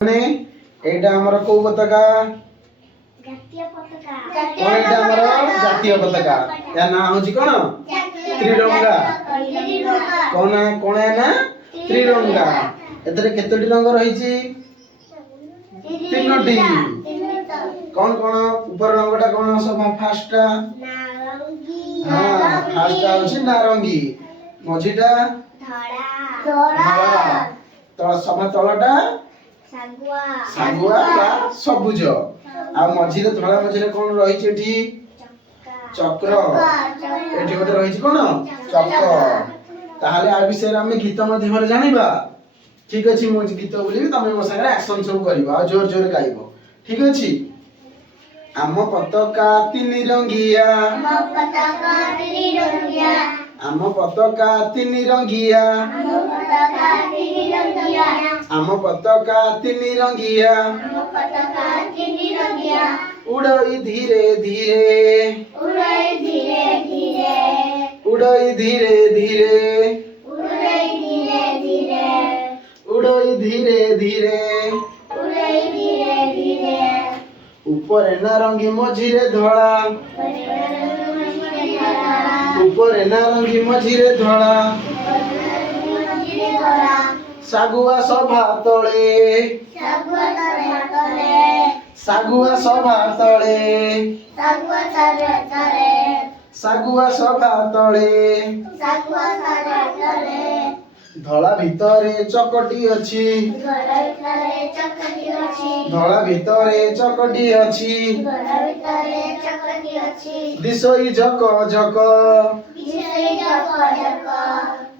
মানে এইটা আমার কো পতাকা জাতীয় পতাকা কোন এটা আমার জাতীয় পতাকা এর নাম হচ্ছে কোন ত্রিরঙ্গা কোন কোন না ত্রিরঙ্গা এতরে কেতটি রঙ রহিছি তিনটি কোন কোন উপর রঙটা কোন সব ফার্স্টটা নারঙ্গী হ্যাঁ ফার্স্টটা হচ্ছে নারঙ্গী মঝিটা ধরা ধলা সবার তলটা ଶାଗୁଆ ଶାଗୁଆ ବା ସବୁଜ ଆଉ ମଝିରେ ଧଳା ମଝିରେ କଣ ରହିଛି ଏଠି ଚକ୍ର ଏଠି ଗୋଟେ ରହିଛି କଣ ଚକ୍ର ତାହେଲେ ଆ ବିଷୟରେ ଆମେ ଗୀତ ମାଧ୍ୟମରେ ଜାଣିବା ଠିକ ଅଛି ମୁଁ ଗୀତ ବୋଲିବି ତମେ ମୋ ସାଙ୍ଗରେ ଆକ୍ସନ ସବୁ କରିବ ଆଉ ଜୋର ଜୋର ଗାଇବ ଠିକ ଅଛି ଆମ ପତାକା ତିନି ରଙ୍ଗିଆ ଆମ ପତାକା ତିନି ରଙ୍ଗିଆ ଆମ ପତାକା ତିନି ରଙ୍ଗିଆ ଉଡ଼ଇ ଧୀରେ ଧୀରେ ଉଡ଼ଇ ଧୀରେ ଧୀରେ ଉଡ଼ଇ ଧୀରେ ଧୀରେ ଉପରେ ନାରଙ୍ଗୀ ମଝିରେ ଧଳା ଉପରେ ନାରଙ୍ଗୀ ମଝିରେ ଧଳା ଶାଗୁଆ ସଭା ତଳେ ଶାଗୁଆ ସଭା ତଳେ ଶାଗୁଆ ସଭା ତଳେ ଧଳା ଭିତରେ ଚକଟି ଅଛି ଧଳା ଭିତରେ ଚକଟି ଅଛି ଦିଶଇ ଝକ ଝକ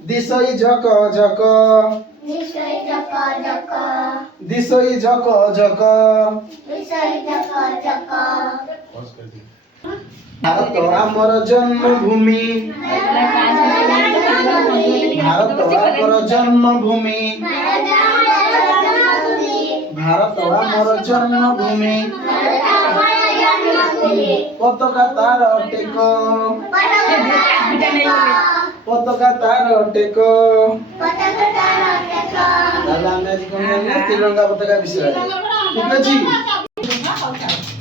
ଦିଶଇ ଝକ ଝକ ଦିଶଇ ଝକ ଝକ ଭାରତ ଆମର ଜନ୍ମଭୂମି ଭାରତ ଆମର ଜନ୍ମଭୂମି ଭାରତ ଆମର ଜନ୍ମଭୂମି ପତାକା ତାର ଟେକ ପତାକା ତାର ଟେକ ତାହେଲେ ଆମେ ଆଜି କଣ ଜାଣିଲେ ତ୍ରିରଙ୍ଗା ପତାକା ବିଷୟରେ ଠିକ ଅଛି।